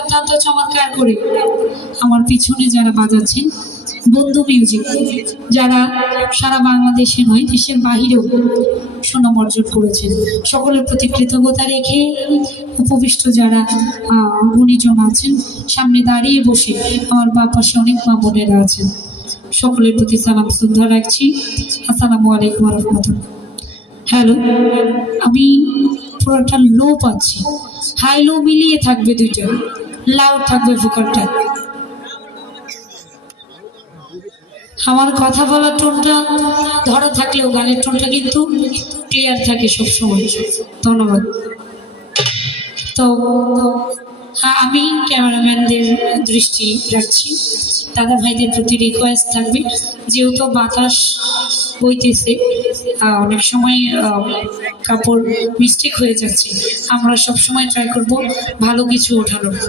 অত্যন্ত চমৎকার করে আমার পিছনে যারা বাজাচ্ছেন বন্ধু মিউজিক, যারা সারা বাংলাদেশে নয় দেশের বাহিরেও সুনাম অর্জন করেছেন, সকলের প্রতি কৃতজ্ঞতা রেখে উপবিষ্ট যারা গুণীজন আছেন, সামনে দাঁড়িয়ে বসে আমার বাঁ পাশে অনেক মা বোনেরা আছেন, সকলের প্রতি সালাম শ্রদ্ধা রাখছি। আসসালামু আলাইকুম রহমতুল্লাহ। হ্যালো, আমি পুরো একটা লো পাচ্ছি, হাই লো মিলিয়ে থাকবে, দুইটা লাউড থাকবে ভোকালটা। আমার কথা বলার টোনটা ধরা থাকলেও গানের টোনটা কিন্তু ক্লিয়ার থাকে সবসময়। ধন্যবাদ। তো আমি ক্যামেরাম্যানদের দৃষ্টি রাখছি, দাদা ভাইদের প্রতি রিকোয়েস্ট থাকবে, যেহেতু বাতাস বইতেছে, অনেক সময় কাপড় মিস্টেক হয়ে যাচ্ছে, আমরা সবসময় ট্রাই করব ভালো কিছু ওঠানোর।